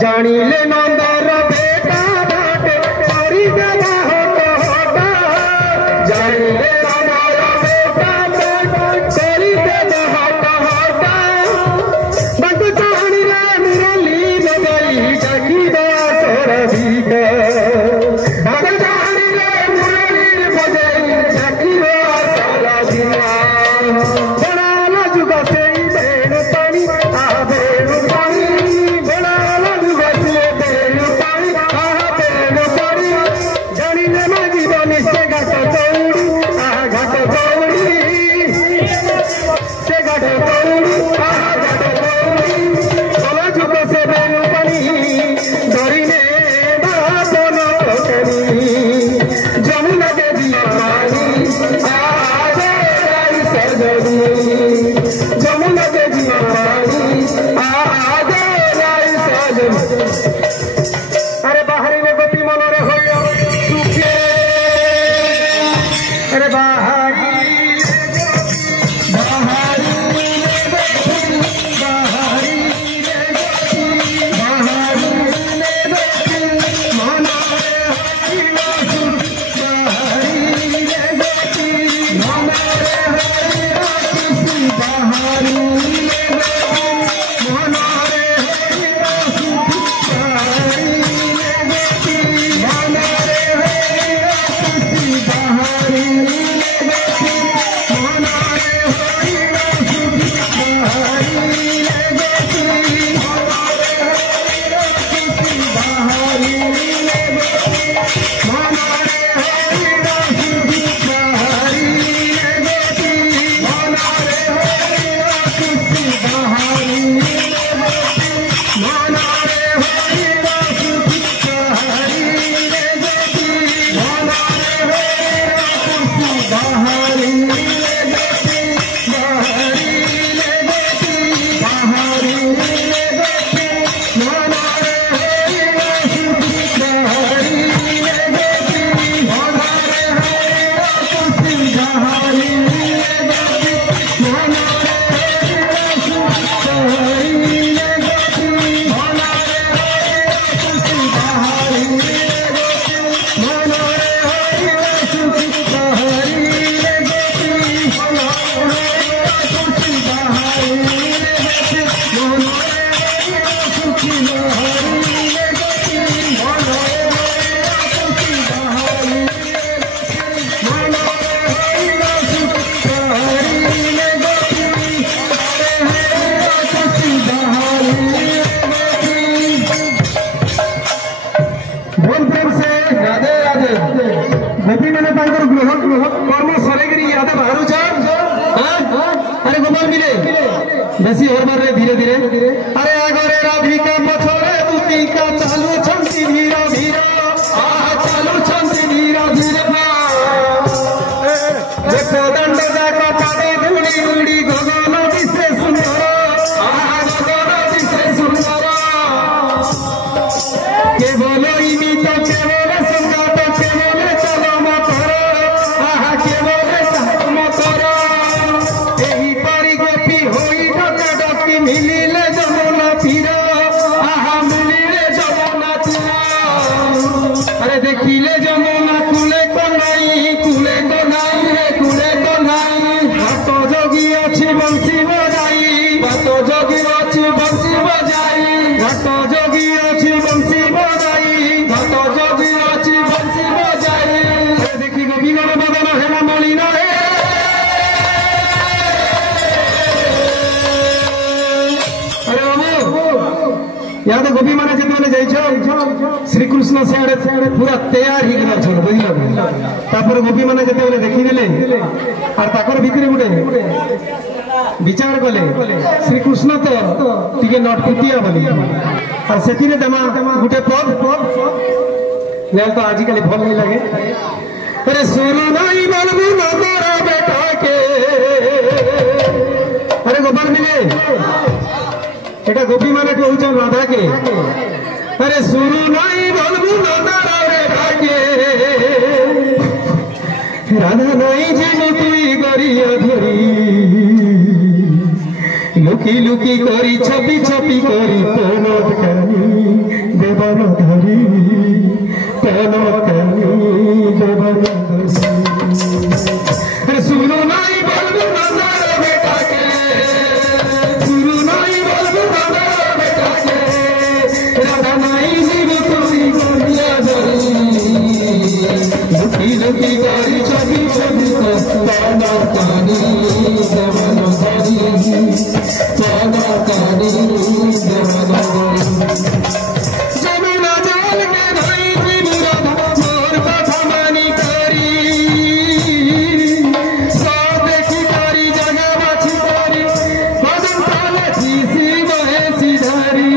जानिले another बेटा बाटे करी देवा होता जानिले नंदर बेटा बाटे करी देवा होता बंद चाहनी रे मुरली बगई जगी दासर भीगा बंद चाहनी रे मुरली बगई जगी दासर भीगा बड़ा लाजुक से बेन पानी आ बेन पानी अरे बाहरी में गोपी मनोरे हो अरे बाहरी गोपी मैंने कर्म सरेगिरी याद बाहर अरे गोपाल मिले बेसी और मारे धीरे धीरे अरे आगरे राधिका पछरे दूतिका चालू छंती धीरा धीरा चालू छंती धीरा धीरा देखो दंड जाका पादे धूड़ी धूड़ी गगन दिसे सुंदर गगन दिसे सुंदर केवल इमित केवल संगात केवल चलम कर केवल चलम कर एही परी गोपी होई डका डकी मिलिले जमुना तीर मिलिले जमुना तीर अरे देखिले जमुना कूले को नहीं रे कूले को नहीं हाथ जोगी अच्छी बंसी बजाई हाथ जोगी अच्छी बंसी बजाई हाथ जोगी अच्छी बंसी बजाई हाथ जोगी अच्छी बंसी बजाई अरे देखी गोपी गण बदन हेला मलिन रे अरे बाबू याद गोपी माने जेते जाइछो श्री कृष्ण सियाड़े पूरा तैयार ही गला छ बुझिल तापर गोपी माने जेते देखि देले और ताकर भीतर गुटे विचार कले श्री कृष्ण तो टिके नटकुटिया बोली और सेतिरे दमा गुटे पद नेल तो आजिकल भल नहीं लगे अरे सुरू नहीं बलबू ना तेरा बेटा के अरे गोपाल मिले এটা গোপী মানে কହୁছন রাধা কে अरे सुरू नहीं बलबू ना तेरा बेटा के राधा नहीं जीव तुई गरिया धरी लुकी लुकी करी छपी छपी करी तनत कानी देवन धरी तनत कानी देवन धरी अरे सुनो नहीं बलबू ना बेटा के सुनो नहीं बलबू ना बेटा के राधा नहीं जीव तुई गरिया धरी लुकी लुकी करी छपी छपी तनत कानी देवन धरी जमुना जाल के भाई जी राधा मोर कथा मानी करी सब देखी करी जगह बाछी करी बदन पाले जीसी बहे सिधारी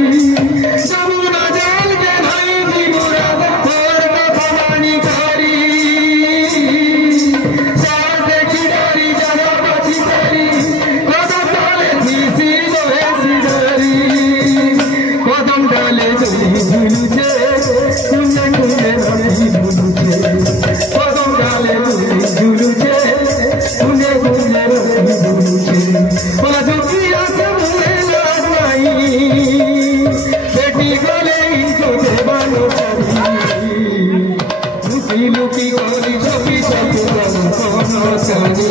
जमुना जाल के भाई जी राधा मोर कथा मानी करी सब देखी करी जगह बाछी करी बदन पाले जीसी कदम डाले झुलुचे कुंजे कुंजे नहीं भूलुचे कदम डाले झुलुचे कुंजे कुंजे नहीं भूलुचे बाजुकिया से मुझे नहीं बेटी गले इनको देवानो चाहिए लुकी लुकी गोली छपी छपी कोनो चांदी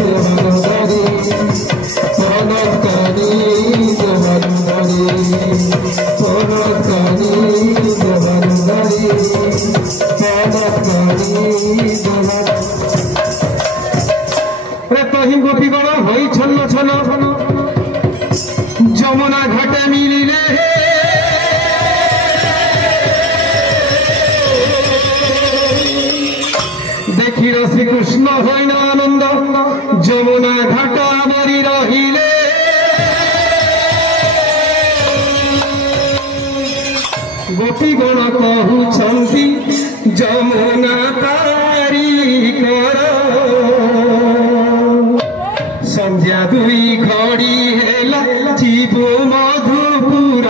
देवानो दारी कोनो कानी देवानो दारी कहीं गोपी गण हो छन्न छन जमुना घाटे मिलिले देखी श्री कृष्ण होइन आनंद जमुना घाट आवरी रहिले गोपी गण कहउछन्ति जमुना पारी कर संध्या दुई घड़ी हेला जीव मधुपुर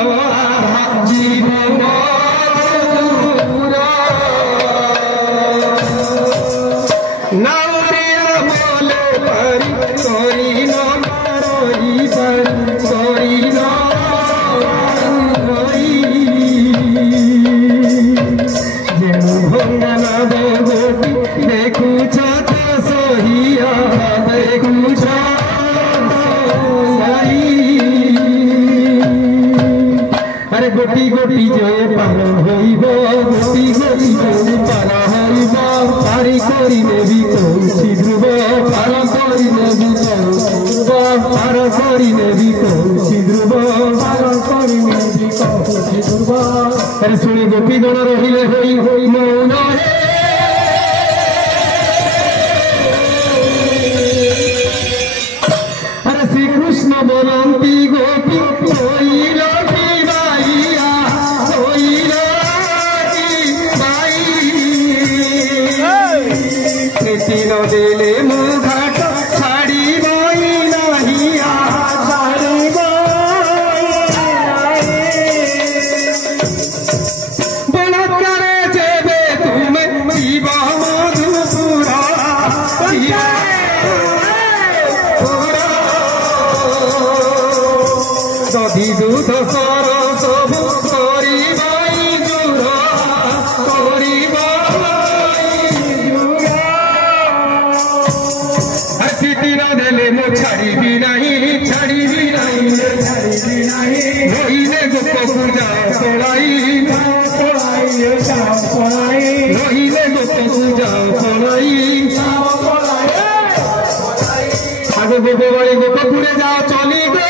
जीव मधुपुर नाउरिया बोले पारी करी न मारई पारी करी न भंगना गोपी देखू छाता सहिया देखू अरे गोटी गोटी जय पार हईब गोटी गोटी जय पार हईब पारी करी नेबी कौशी ध्रुव पार करी नेबी कौशी पार करी नेबी कौशी ध्रुव पार करी नेबी कौशी ध्रुव अरे सुनी गोपी गण रहिले होई होई मौन अरे श्री कृष्ण बोलंती गोपी होइल तीन देले मुघाट छाड़ी बई नहीं छाड़ी बलात्कार जेबे तुमे शिव मधुपुरा दधि दूध सर सबु करी बई जुरा करी तीन देले मो छाड़ी भी नहीं रोहिले गोप पूजा पड़ाई रोहिले गोप पूजा पड़ाई आगे गोप बाड़ी गोपपुरे जाओ चली गए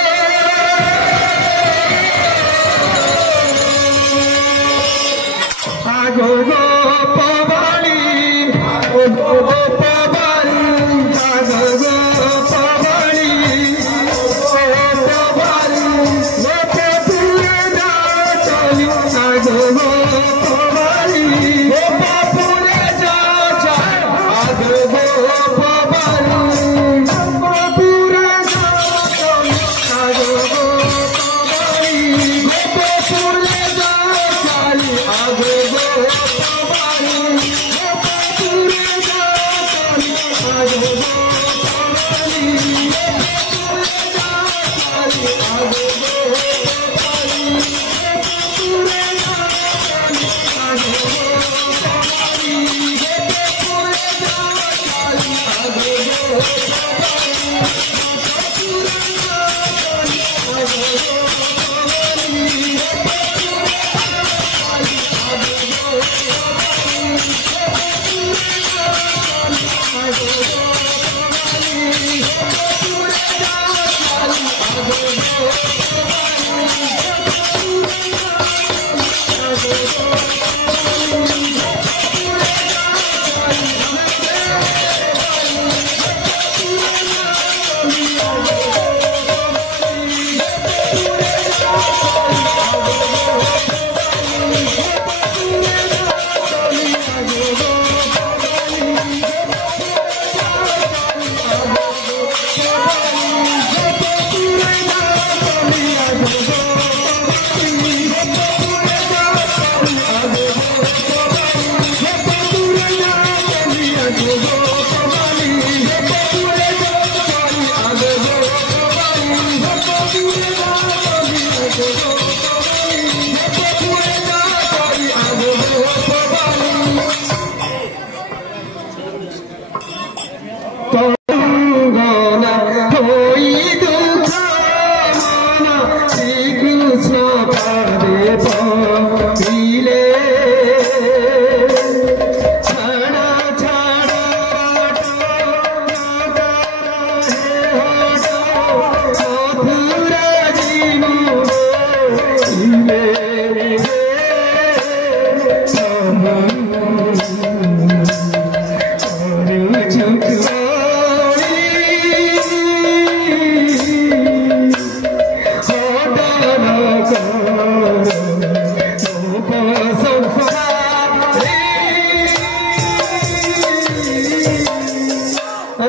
आगो गोप बाड़ी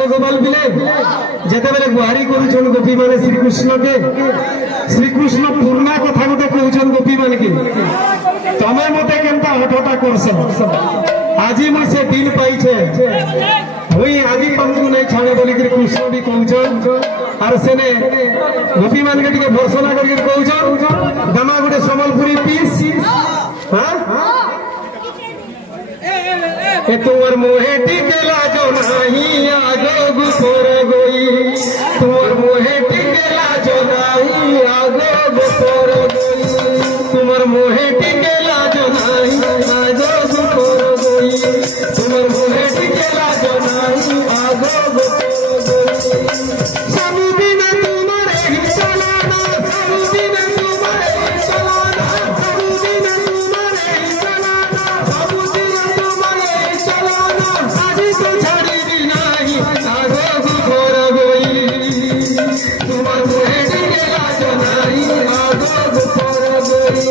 सारे गोपाल पिले जेते बेले गुहारी करूछन गोपी माने श्री कृष्ण पूर्णा कथा गोटे कहउछन गोपी माने के तमे मते केनता हठटा करस आज मुई से दिन पाई छे मुई आज तुमको नहीं छाड़े बोली कि कृष्ण भी कहउछन आर सेने गोपी मान के भर्सना करके कहउछन दमा गोटे संबलपुरी पीस हां ए तुवर मोहे टिकेला जो नहीं आगो गुफर गोई तुवर मोहे टिकेला जो नहीं आगो गुफर गोई तुमर मोहे टिकेला जो नहीं आगो गुफर गोई तुमर मोहे टिकेला जो नहीं आगो गुफर गोई सब दिन तुम्हारे ही चलाना सब दिन तुम्हारे ही चलाना सब दिन तुम्हारे ही चलाना सब दिन तुम्हारे ही चलाना आज तो छाड़ी दी नहीं आगो गुफर गोई तुमर मोहे टिकेला जो नहीं आगो गुफर गोई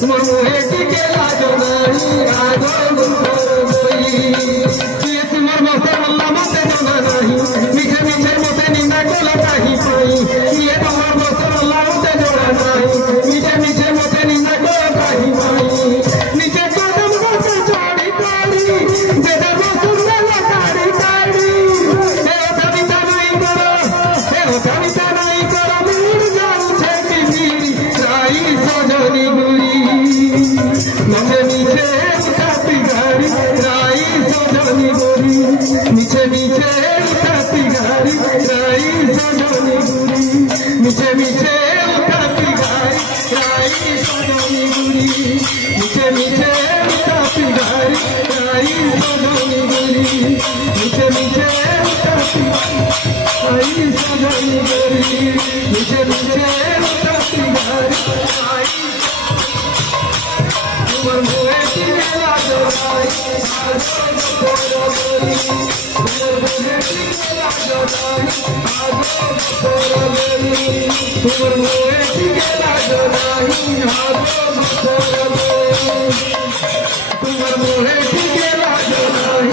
तुमर मोहे टिकेला जो नहीं आगो गुफर गोई ये तुमर मस्ते मल्ला मते जाना नहीं मीठे मीठे मते निंदा को लगाही पाई ये तुमर मस्ते मल्ला मते जाना नहीं मीठे मीठे मते निंदा को लगाही पाई नीचे कदम को चढ़ी तारी बेटा सुंदर लगारी तारी ए कविता नहीं करो ए कविता नहीं करो मिल जाऊ छे की राई सजनी गुरी नीचे नीचे उठाती गाड़ी राई सजनी गुरी नीचे नीचे उठाती गाड़ी राई सजनी गुरी नीचे नीचे उठाती गाड़ी राई सजनी गुरी नीचे नीचे उठाती गाड़ी राई सजनी गुरी नीचे नीचे उठाती राई सजनी गुरी नीचे नीचे उठाती गाड़ी राई तुमर मोहे टिकेला जो नहीं आगो गुफर गोई तुमर मोहे टिकेला जो नहीं आगो गुफर गोई तुमर मोहे टिकेला जो नहीं आगो गुफर गोई तुमर मोहे टिकेला जो नहीं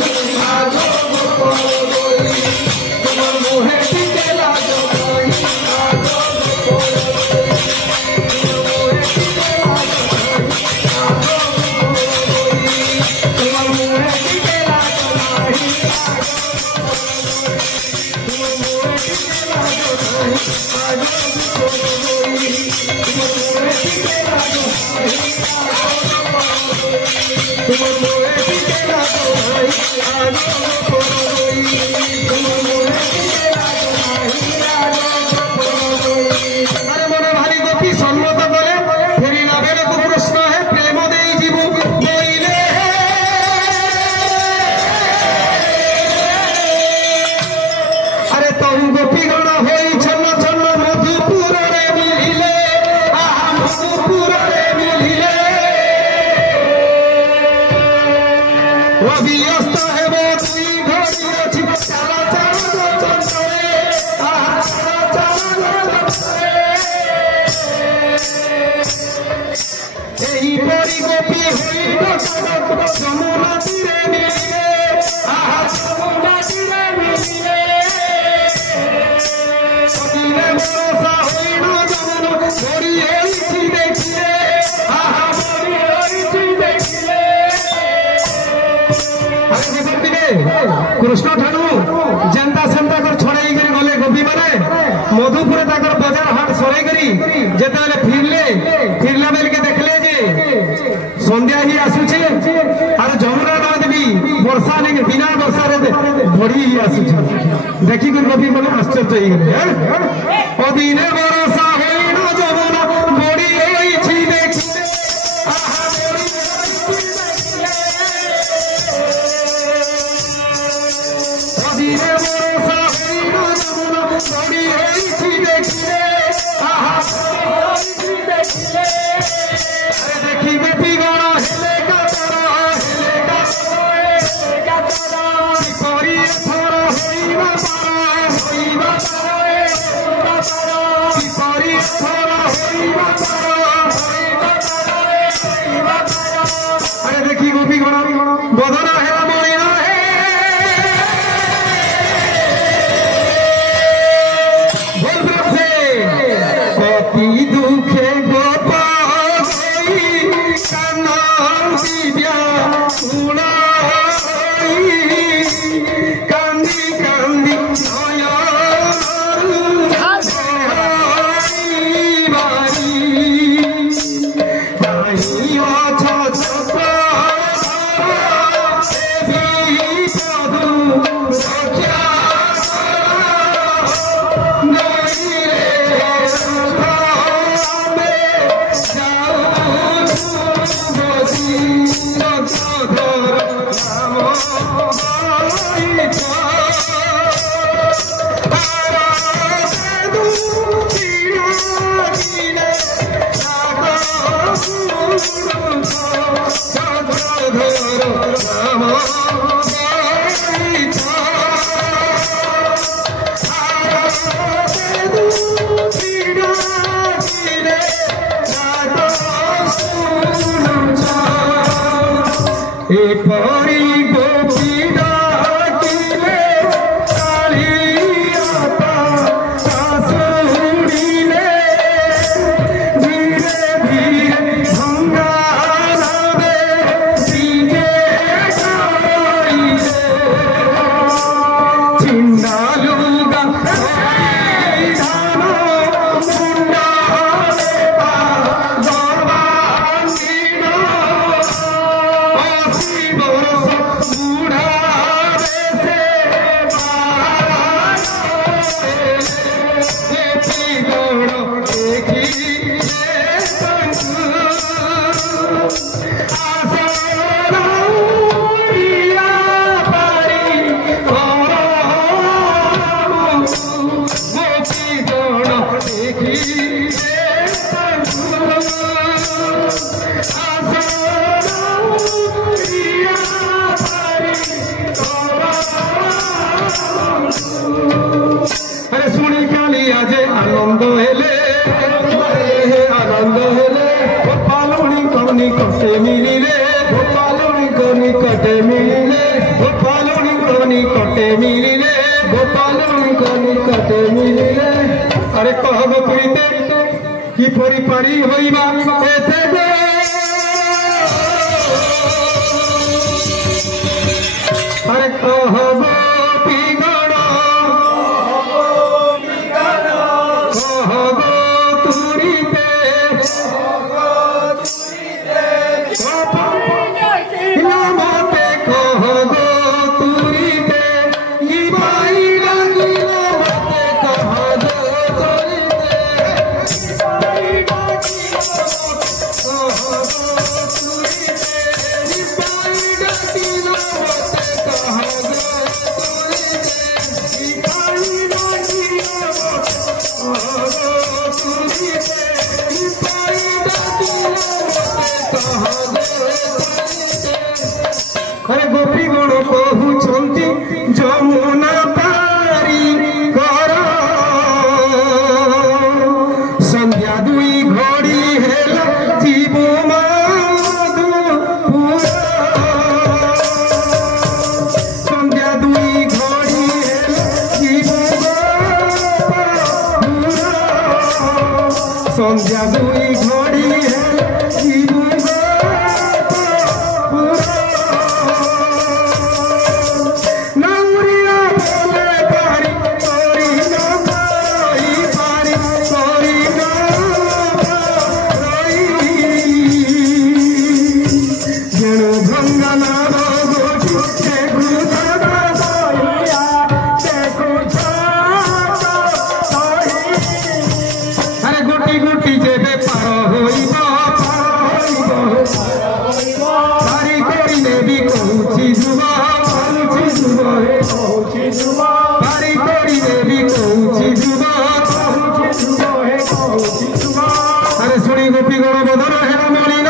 आगो गुफर गोई तुमर मोहे टिकेला जो नहीं आगो गुफर गोई तुमर मोहे टिकेला जो नहीं आगो तुमर मोहे टिकेला जो नहीं तुमर मोहे टिकेला जो नहीं आगो गुफर गोई तुमर मोहे टिकेला जो नहीं तुमर मोहे टिकेला जो नहीं आगो गुफर गोई तुमर मोहे टिकेला जो नहीं आगो गुफर गोई अरे मोरे भारी गोपी सम्मत करे फेरिला बेले को प्रश्न है प्रेम देई जीवु बोइले अरे तहु गोपी गण होई छन्न छन्न मधुपुर रे मिलिले आहा मधुपुर रे मिलिले अभियस्त हेबो तुई घड़ी अछि चाला चाला चंचले आहा चाला चाला चंचले एही परी गोपी होई डकडक जमुना तीरे मिलिले आहा जमुना तीरे मिलिले अदिने भरोसा होई न जमुना बड़ी होईछि देखिले आहा बड़ी होईछि देखिले अरे गोपी कृष्ण ठारू जेंता सेंता कर छड़ाई करी गले गोपी माने मधुपुर ताकर बाजार हाट सराई करी जेते बेले फिरला बेल के देखले जे संध्या ही आसुछे आर जमुना नद भी वर्षा नहीं बिना वर्षा रे बड़ी ही आसुछे देखी कर गोपी माने आश्चर्य हो गले अदिने वर्षा होई न जमुना बड़ी होईछि देखिले आहा बड़ी होईछि देखिले अदिने वर्षा होई न जमुना बड़ी होईछि देखिले आहा बड़ी होईछि देखिले अरे देखी गोपी गण हेले का परी थोर होइबा परी थोर होइबा अरे देखी गोपी गण बदना हेला मणिना हे अरे कहब प्रीते कि परिपारी होइबा एते गो अरे कहब पिगड़ कहब तुरीते मते कहब तुरीते ई बाई लागिला मते कहब अरे गोपी गण कहउछंती जमुना पारी कर संध्या दुई घड़ी हेला जीव मधुपुर संध्या दुई घड़ी हेला जीव संध्या दुई घड़ी हेला जीव अरे सुनी गोपी गण बदन हेरा मलिन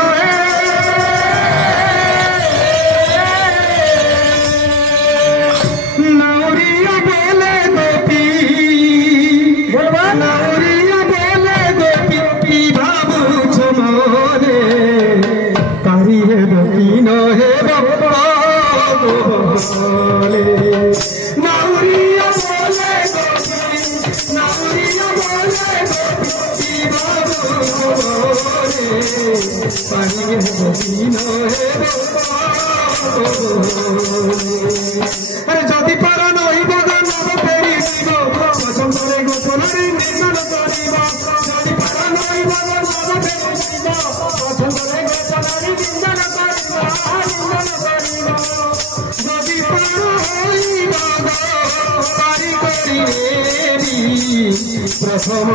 नौरिया बेले गोपी नौरिया बेले गोपी की भाबु छमरे तारी हे गोपी न हे बोले नौरिया बोले गोपी नौरिया बोले गोपी अरे जदि पारा नई बदन फेरी पसंदे गोपलरी निर्माण कर जदि पारा नई बदन फेरी पसंदे गोपलरी निर्माण कर जदि पारी करी प्रथम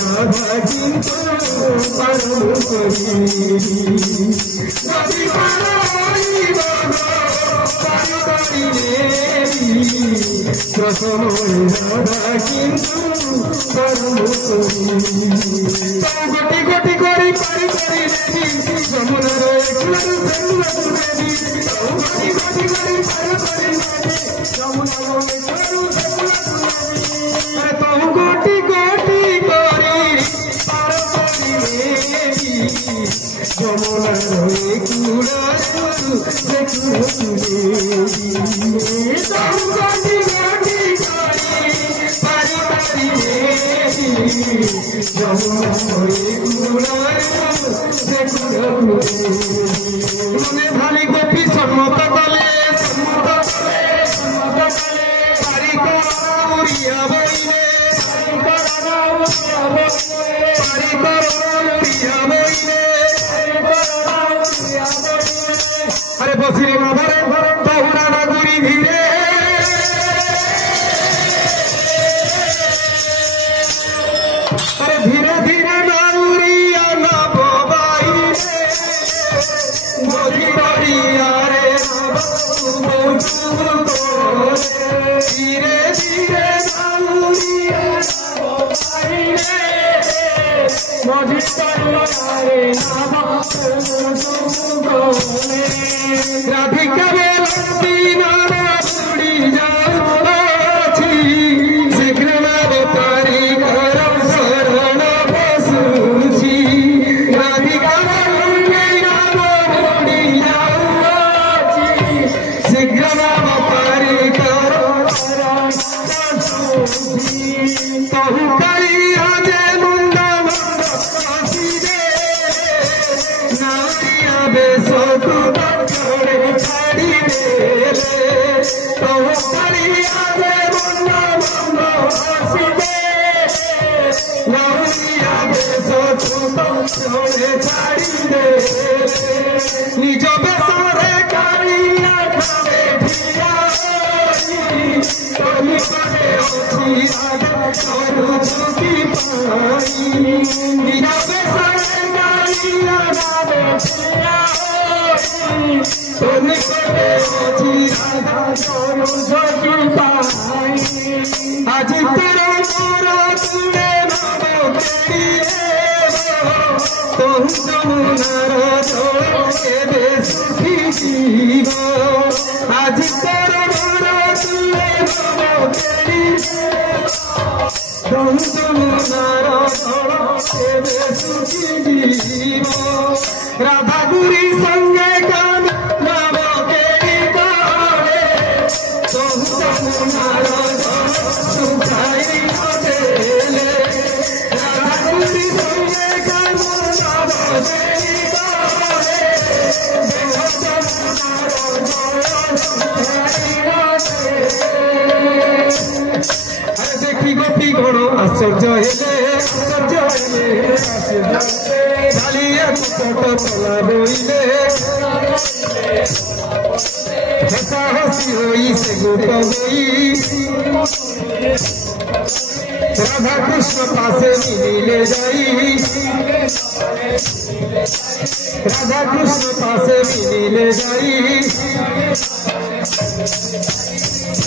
राधा किंतु परम करी गोटी गोटी करी पारी पारी देवी यमुना रे कुलर सेनुआ देवी गोटी गोटी करी पारी पारी देवी यमुना रे कुलर सेनुआ देवी अरे तो गोटी गोटी करी पार पारी देवी यमुना रे कुलर सेनुआ देवी तो गोटी गोटी करी पारी पारी देवी মনে ভালি গোপী সম্মত কলে উড়িয়া বইলে আরে বসিরে বাবারে বহুরা নাগুরি ধীরে धीरे धीरे नाउरिया ना बोबाइले मोदी बड़िया रे धीरे धीरे नाउरिया ना बोबाइले मोदी बड़िया रे राधिका बोलती ना उड़ी जाऊँ शीघ्र ना पारी निज बेसरे कालिया आज तेरे मोरा तुने तुम जमुनार केबे सुखी जीव आज तेरे मोरा तुने तुम जमुनार केबे सुखी जीव राधा गुरी संगे गान नव केरी गावे तुम जमुनार सुखाई देले राधा गुरी संगे गान देखी गोपी गण आश्चर्य हसा हसी होई से गोप गई राधा कृष्ण पासे मिले जाई राधा कृष्ण पासे मिले जाई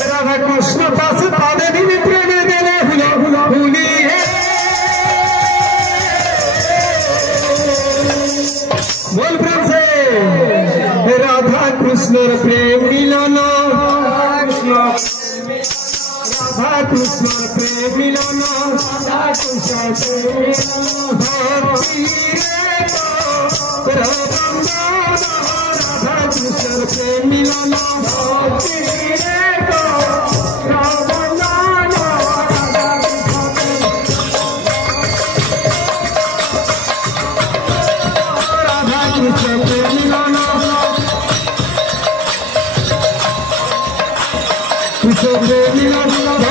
राधा कृष्ण पास पादे दिन प्रेम देने हुली है बोल प्रेम से राधा कृष्ण प्रेम मिलन राधा कृष्ण प्रेम मिलन राधा कृष्ण प्रेम राधा कृष्ण प्रेम मिलन Krishna